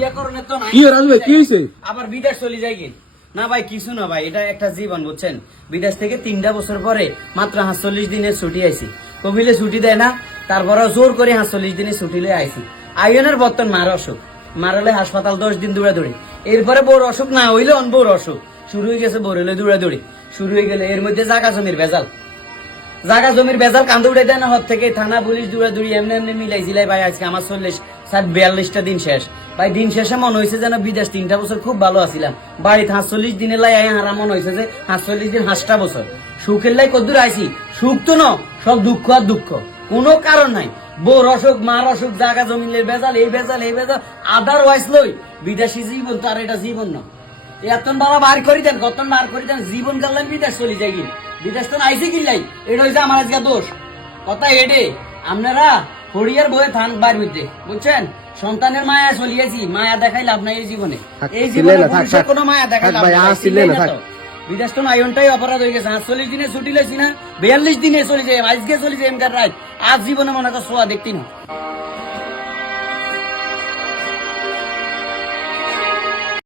ইয়া করণের তো নাই। কি রাজু কি হইছে? আবার বিদেশ চলে যায় কি? না ভাই কিছু না ভাই এটা একটা জীবন বুঝছেন? বিদেশ থেকে তিনটা বছর পরে মাত্র হাঁচল্লিশ দিনের ছুটি আইছি। কবিলে ছুটি দেয় না তারপরে জোর করে হাঁচল্লিশ দিনের ছুটি লয়ে আইছি। আইনের বর্তন মার অসুখ। মারালে হাসপাতাল দশ দিন দৌড়া দৌড়ি। এরপরে বউর অসুখ না হইলে অন অসুখ। শুরু হয়ে গেছে বউর হইলে দৌড়া দৌড়ি শুরু হয়ে গেলে এর মধ্যে জাগা জমির ভেজাল। জাগা জমির বেজাল কান্দে উঠে দেয় না হর থেকে থানা, পুলিশ দূরে দূরে এমনি এমনি মিলাই জিলাই ভাই আজকে আমার চল্লিশ ষাট বিয়াল্লিশটা দিন শেষ। ভাই, দিন শেষে মনে হয়েছে যেন বিদেশ তিনটা বছর খুব ভালো আছিলাম। বাড়িতে হাঁচল্লিশ দিনের লাই হারা মনে হয়েছে যে হাঁচল্লিশ দিন হাঁসটা বছর। সুখের লাই কদ্দুর আইছি। সুখ তো ন, সব দুঃখ আর দুঃখ। কোনো কারণ নাই। বউর অসুখ মার অসুখ জাগা জমিনের বেজাল, এই বেজাল এই বেজাল আদার ওয়াইস লই বিদেশি জীবন তো আর এটা জীবন না। এতন বাবা বার করি দেন কতন বার করি দেন জীবন গেলেন বিদেশ চলে যাই গিয়ে বিদেশ তো আইসি কিনলাই এটা হয়েছে আমার আজকে দোষ। কথা এডে আপনারা হরিয়ার বয়ে থান বার হইতে বুঝছেন? সন্তানের মায়া চলিয়েছি মায়া দেখাই লাভ নাই এই জীবনে। এই জীবনে। কোনো মায়া দেখাই লাভ নাই। বিদেশ তো আয়নটাই অপরাধ হয়ে গেছে আটচল্লিশ দিনে ছুটি লেছি না বিয়াল্লিশ দিনে চলে যায় আজকে চলে যায় এমকার রাত আজ জীবনে মনে কর সোয়া দেখতি না।